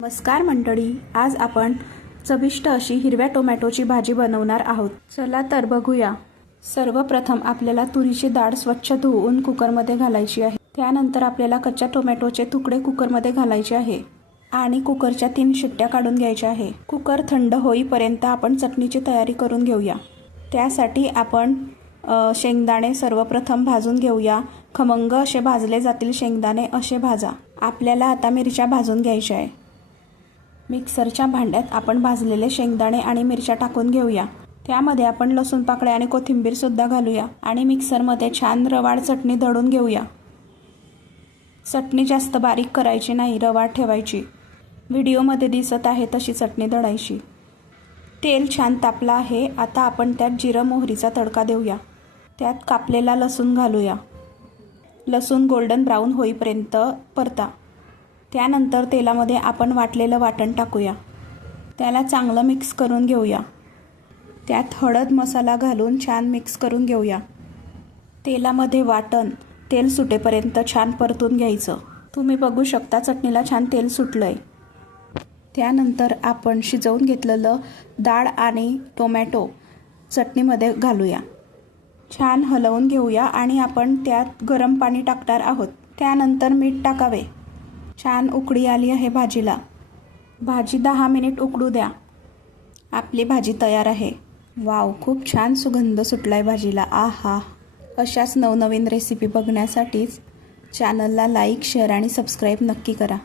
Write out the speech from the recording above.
नमस्कार मंडळी, आज आपण चविष्ट अशी हिरव्या टोमॅटोची भाजी बनवणार आहोत। चला तर बघूया। सर्वप्रथम आपल्याला तुरीची डाळ स्वच्छ धुवून कुकरमध्ये घालायची आहे। त्यानंतर आपल्याला कच्च्या टोमॅटोचे तुकडे कुकरमध्ये घालायचे आहे आणि कुकरच्या 3 शिट्ट्या काढून घ्यायच्या आहे। कुकर थंड होईपर्यंत आपण चटणीची तयारी करून घेऊया। त्यासाठी आपण शेंगदाणे सर्वप्रथम भाजून घेऊया। खमंग असे भाजले जातील शेंगदाणे असे भाजा। आपल्याला आता मिरच्या भाजून घ्यायच्या आहे। मिक्सरच्या भांड्यात आपण भाजलेले शेंगदाणे आणि मिरच्या टाकून घेऊया। त्यामध्ये आपण लसूण पाकळ्या आणि कोथिंबीर सुद्धा घालूया आणि मिक्सरमध्ये छान रवाळ चटणी दळून घेऊया। चटणी जास्त बारीक करायची नाही, रवाळ ठेवायची। व्हिडिओमध्ये दिसत आहे तशी चटणी दळायची। तेल छान तापलं आहे। आता आपण त्यात जिरं मोहरीचा तडका देऊया। त्यात कापलेला लसूण घालूया। लसूण गोल्डन ब्राऊन होईपर्यंत परता। त्यानंतर तेलामध्ये आपण वाटलेलं वाटण टाकूया। त्याला चांगलं मिक्स करून घेऊया। त्यात हळद मसाला घालून छान मिक्स करून घेऊया। तेलामध्ये वाटण तेल सुटेपर्यंत छान परतून घ्यायचं। तुम्ही बघू शकता चटणीला छान तेल सुटलंय। त्यानंतर आपण शिजवून घेतलेलं डाळ आणि टोमॅटो चटणीमध्ये घालूया। छान हलवून घेऊया आणि आपण त्यात गरम पाणी टाकणार आहोत। त्यानंतर मीठ टाकावे। छान उकळी आली आहे भाजीला। भाजी 10 मिनिट उकळू द्या। आपली भाजी तयार आहे। वाव, खूप छान सुगंध सुटलाय भाजीला। आहा, अशाच नवनवीन रेसिपी बघण्यासाठी चॅनलला लाईक, शेअर आणि सबस्क्राईब नक्की करा।